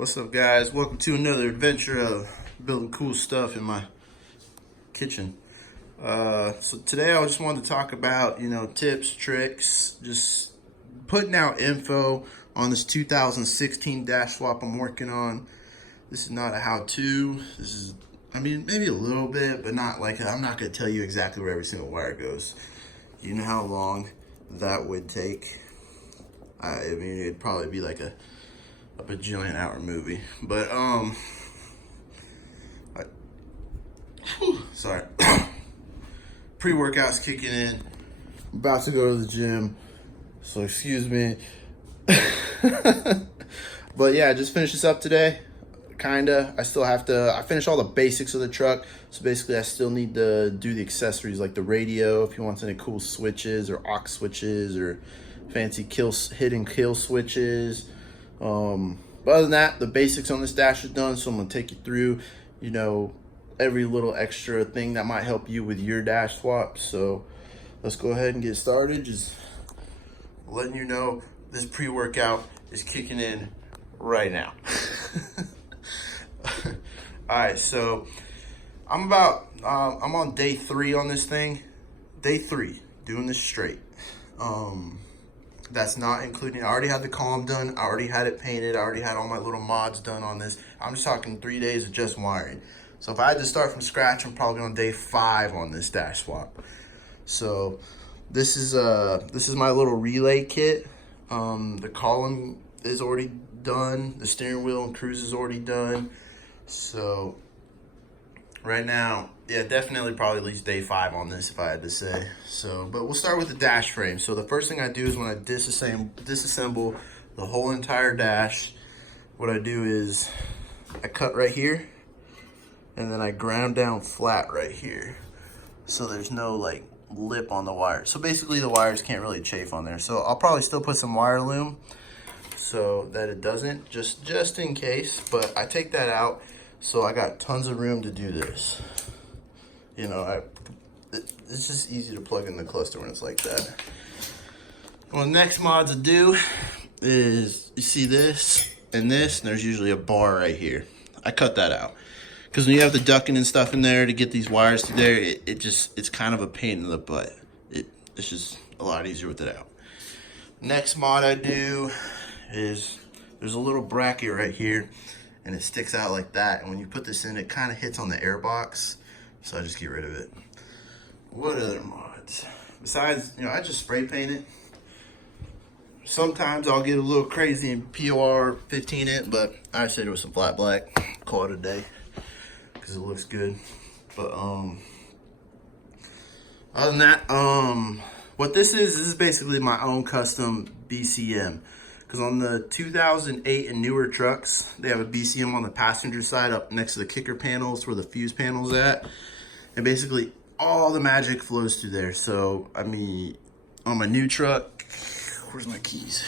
What's up, guys? Welcome to another adventure of building cool stuff in my kitchen. So today I just wanted to talk about, tips, tricks, just putting out info on this 2016 dash swap I'm working on. This is not a how-to. This is, maybe a little bit, but not like, I'm not going to tell you exactly where every single wire goes. You know how long that would take. It'd probably be like a bajillion hour movie, but sorry. Pre-workout's kicking in. I'm about to go to the gym, so excuse me. But yeah, I just finished this up today. Kinda. I finished all the basics of the truck, so basically I still need to do the accessories like the radio if you want any cool switches or aux switches or fancy hidden kill switches. But other than that, the basics on this dash is done, so I'm gonna take you through, every little extra thing that might help you with your dash swap. So let's go ahead and get started. Just letting you know this pre-workout is kicking in right now. All right, so I'm on day 3 on this thing. Day 3, doing this straight. That's not including, I already had the column done, I already had it painted, I already had all my little mods done on this. I'm just talking 3 days of just wiring. So if I had to start from scratch, I'm probably on day 5 on this dash swap. So this is my little relay kit. The column is already done, the steering wheel and cruise is already done. So right now, yeah, definitely probably at least day 5 on this if I had to say. So, but we'll start with the dash frame. So the first thing I do is when I disassemble the whole entire dash, what I do is I cut right here and then I ground down flat right here. So there's no like lip on the wire. So basically the wires can't really chafe on there. So I'll probably still put some wire loom so that it doesn't, just in case, but I take that out. So I got tons of room to do this. It's just easy to plug in the cluster when it's like that. Well, the next mod to do is, you see this and this, and there's usually a bar right here. I cut that out. Because when you have the ducking and stuff in there to get these wires through there, it's kind of a pain in the butt. It's just a lot easier with it out. Next mod I do is, there's a little bracket right here, and it sticks out like that. And when you put this in, it kind of hits on the air box. So I just get rid of it. What other mods? Besides, I just spray paint it. Sometimes I'll get a little crazy and POR 15 it, but I said it was some flat black. Call it a day because it looks good. But other than that, what this is basically my own custom BCM. Because on the 2008 and newer trucks, they have a BCM on the passenger side up next to the kicker panels where the fuse panel's at. And basically all the magic flows through there. So, on my new truck, where's my keys?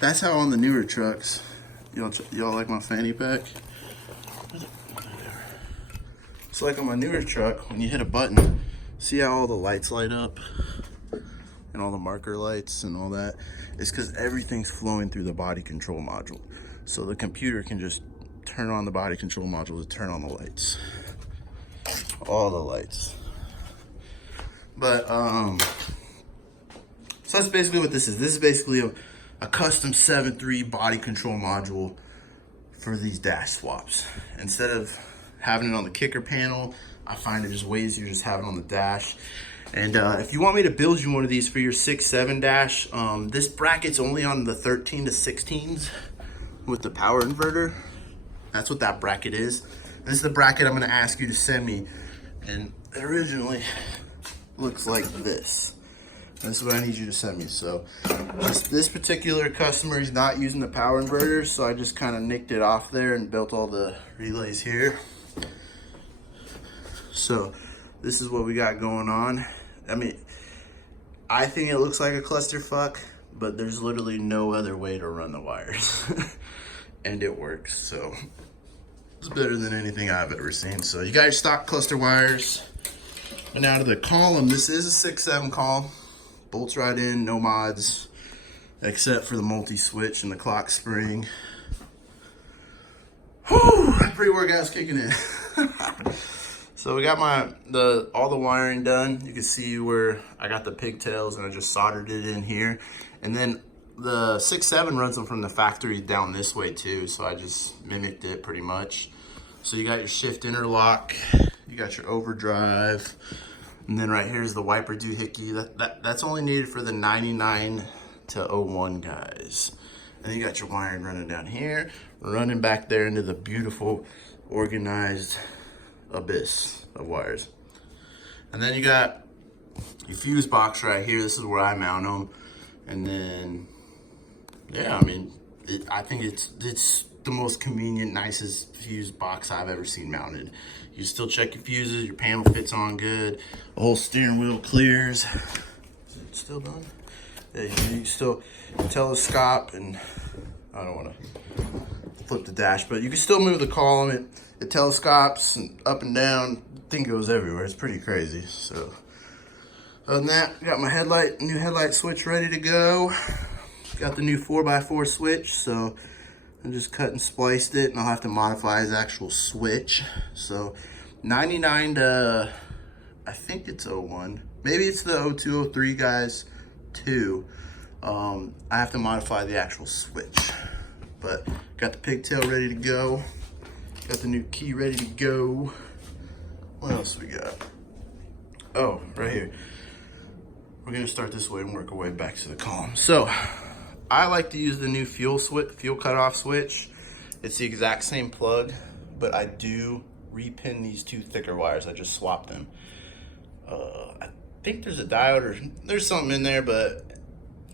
That's how on the newer trucks, y'all like my fanny pack? So like on my newer truck, when you hit a button, see how all the lights light up? And all the marker lights and all that? It's because everything's flowing through the body control module. So the computer can just turn on the body control module to turn on the lights. All the lights. But, so that's basically what this is. This is basically a custom 7.3 body control module for these dash swaps. Instead of having it on the kicker panel, I find it just way easier just having it on the dash. And if you want me to build you one of these for your 6.7 dash, this bracket's only on the 13 to 16s with the power inverter. That's what that bracket is. This is the bracket I'm gonna ask you to send me. And it originally looks like this. This is what I need you to send me. So this particular customer is not using the power inverter, so I just kind of nicked it off there and built all the relays here. So this is what we got going on. I think it looks like a clusterfuck, but there's literally no other way to run the wires. And it works, so it's better than anything I've ever seen. So you got your stock cluster wires. And now to the column, this is a 6.7 column. Bolts right in, no mods, except for the multi-switch and the clock spring. Whew, pre-workout's kicking in. So we got all the wiring done. You can see where I got the pigtails and I just soldered it in here. And then the 6.7 runs them from the factory down this way too. So I just mimicked it pretty much. So you got your shift interlock, you got your overdrive, and then right here is the wiper doohickey. That's only needed for the 99 to 01 guys. And then you got your wiring running down here, running back there into the beautiful organized abyss of wires. And then you got your fuse box right here. This is where I mount them. And then, yeah, I mean, I think it's the most convenient, nicest fuse box I've ever seen mounted. You still check your fuses, your panel fits on good, the whole steering wheel clears. Is it still done? Yeah, you can still telescope, and I don't want to flip the dash, but you can still move the column. It telescopes and up and down. The thing goes everywhere. It's pretty crazy. So other than that, got my new headlight switch ready to go. Got the new 4x4 switch, so I just cut and spliced it, and I'll have to modify his actual switch. So 99 to, I think it's 01. Maybe it's the 02, 03 guys too. I have to modify the actual switch, but got the pigtail ready to go. Got the new key ready to go. What else we got? Oh, right here. We're gonna start this way and work our way back to the column. So I like to use the new fuel cutoff switch. It's the exact same plug, but I do repin these two thicker wires. I just swapped them. I think there's a diode or there's something in there, but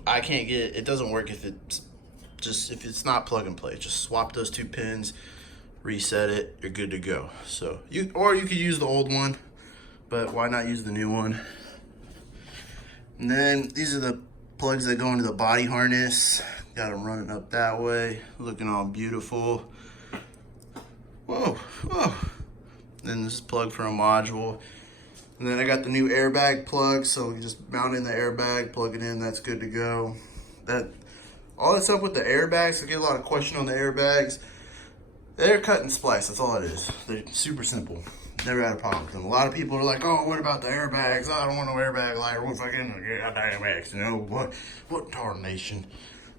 I can't get it. Doesn't work if it's not plug and play. Just swap those two pins, reset it, you're good to go. So you could use the old one, but why not use the new one? And then these are the plugs that go into the body harness. Got them running up that way, looking all beautiful. Whoa, whoa. Then this is plug for a module. And then I got the new airbag plug, so you just mount in the airbag, plug it in, that's good to go. All that's up with the airbags. I get a lot of question on the airbags. They're cut and splice, that's all it is. They're super simple. Never had a problem with them. A lot of people are like, oh, what about the airbags? Oh, I don't want no airbag lighter. What fucking goddamn airbags? You know, what tarnation?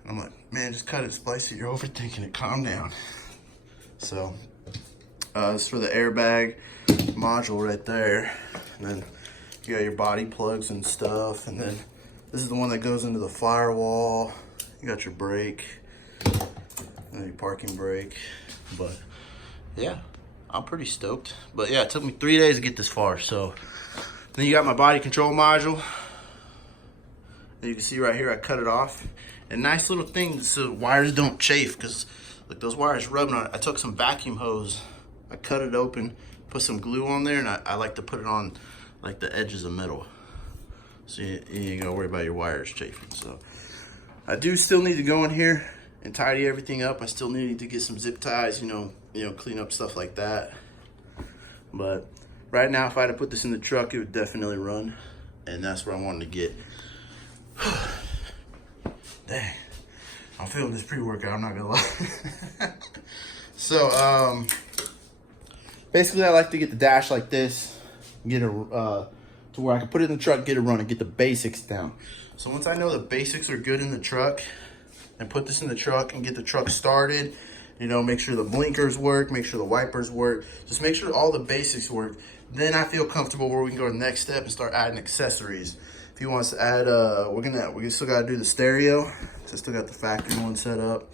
I'm like, man, just cut it, splice it. You're overthinking it. Calm down. So, this is for the airbag module right there. And then you got your body plugs and stuff. And then this is the one that goes into the firewall. You got your brake, and your parking brake. But yeah, I'm pretty stoked. But yeah, it took me 3 days to get this far. So then you got my body control module. And you can see right here, I cut it off. And nice little thing so wires don't chafe, because like those wires rubbing on it. I took some vacuum hose, I cut it open, put some glue on there, and I like to put it on like the edges of metal. So you ain't gotta worry about your wires chafing. So I do still need to go in here and tidy everything up. I still need to get some zip ties, you know, clean up stuff like that. But right now, if I had to put this in the truck, it would definitely run. And that's where I wanted to get. Dang, I'm feeling this pre-workout, I'm not gonna lie. So, basically I like to get the dash like this, get to where I can put it in the truck, get it running, get the basics down. So once I know the basics are good in the truck, and put this in the truck and get the truck started, you know, make sure the blinkers work, make sure the wipers work, just make sure all the basics work. Then I feel comfortable where we can go to the next step and start adding accessories. If he wants to add, we still gotta do the stereo, so I still got the factory one set up.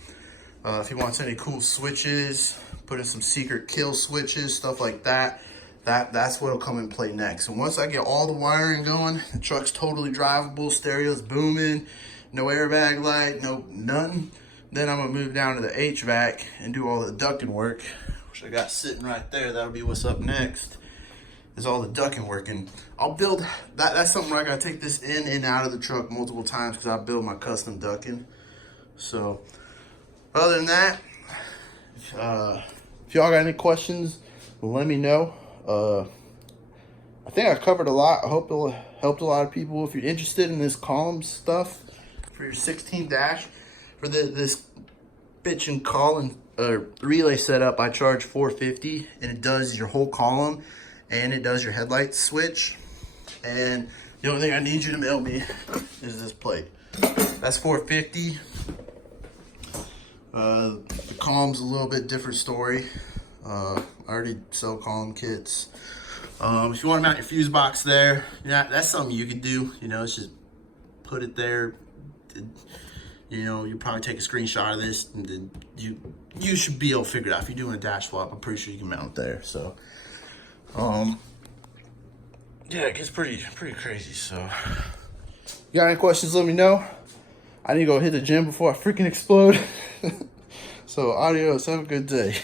If he wants any cool switches, put in some secret kill switches, stuff like that. That's what'll come in play next. And once I get all the wiring going, the truck's totally drivable, stereo's booming, no airbag light, no nothing. Then I'm gonna move down to the HVAC and do all the ducting work, which I got sitting right there. That'll be what's up next, is all the ducting work. And I'll build, that's something where I gotta take this in and out of the truck multiple times, because I build my custom ducting. So other than that, if y'all got any questions, let me know. I think I covered a lot. I hope it helped a lot of people. If you're interested in this column stuff for your 16 dash, for this bitchin' column relay setup, I charge $450, and it does your whole column, and it does your headlight switch. And the only thing I need you to mail me is this plate. That's $450. The column's a little bit different story. I already sell column kits. If you want to mount your fuse box there, yeah, that's something you could do. You know, it's just put it there. You know, you probably take a screenshot of this, and then you should be able to figure it out. If you're doing a dash swap, I'm pretty sure you can mount there. So, yeah, it gets pretty crazy. So, you got any questions? Let me know. I need to go hit the gym before I freaking explode. So, adios. Have a good day.